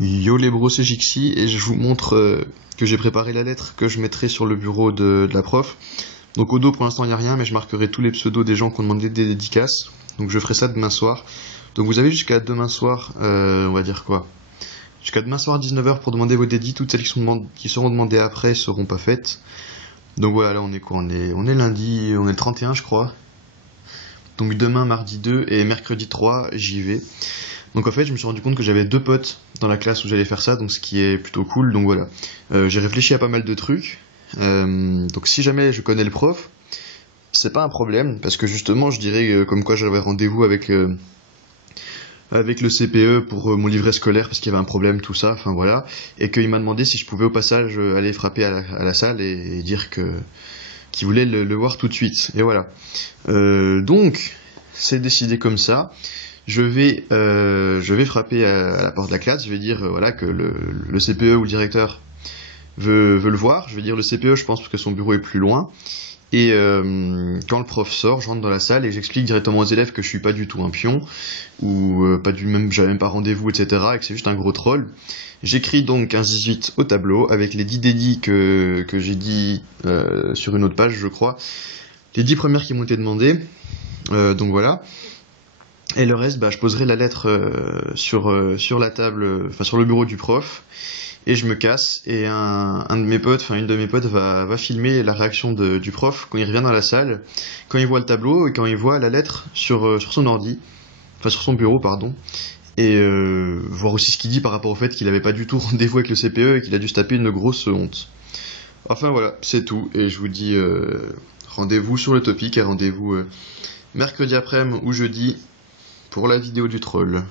Yo les bros, c'est Jixi et je vous montre que j'ai préparé la lettre que je mettrai sur le bureau de la prof. Donc au dos pour l'instant il n'y a rien, mais je marquerai tous les pseudos des gens qui ont demandé des dédicaces. Donc je ferai ça demain soir. Donc vous avez jusqu'à demain soir, on va dire quoi, jusqu'à demain soir à 19h pour demander vos dédits. Toutes celles qui seront demandées après seront pas faites. Donc voilà, là on est quoi, on est lundi, on est le 31 je crois. Donc demain mardi 2 et mercredi 3 j'y vais. Donc en fait je me suis rendu compte que j'avais 2 potes dans la classe où j'allais faire ça, donc ce qui est plutôt cool. Donc voilà, j'ai réfléchi à pas mal de trucs. Donc si jamais je connais le prof, c'est pas un problème, parce que justement je dirais comme quoi j'avais rendez-vous avec le CPE pour mon livret scolaire parce qu'il y avait un problème, tout ça, enfin voilà, et qu'il m'a demandé si je pouvais au passage aller frapper à la salle et dire qu'il voulait le voir tout de suite, et voilà. Donc c'est décidé comme ça. Je vais frapper à la porte de la classe, je vais dire voilà que le CPE ou le directeur veut le voir. Je vais dire le CPE, je pense, parce que son bureau est plus loin. Et quand le prof sort, je rentre dans la salle et j'explique directement aux élèves que je suis pas du tout un pion, ou j'avais même pas rendez-vous, etc., et que c'est juste un gros troll. J'écris donc 15-18 au tableau avec les 10 dédits que j'ai dit sur une autre page, je crois. Les 10 premières qui m'ont été demandées. Donc voilà. Et le reste, je poserai la lettre sur la table, enfin sur le bureau du prof, et je me casse, et une de mes potes va filmer la réaction du prof quand il revient dans la salle, quand il voit le tableau et quand il voit la lettre sur son ordi, enfin sur son bureau, pardon, et voir aussi ce qu'il dit par rapport au fait qu'il avait pas du tout rendez-vous avec le CPE et qu'il a dû se taper une grosse honte. Enfin voilà, c'est tout, et je vous dis rendez-vous sur le topic, et rendez-vous mercredi après-midi ou jeudi pour la vidéo du troll.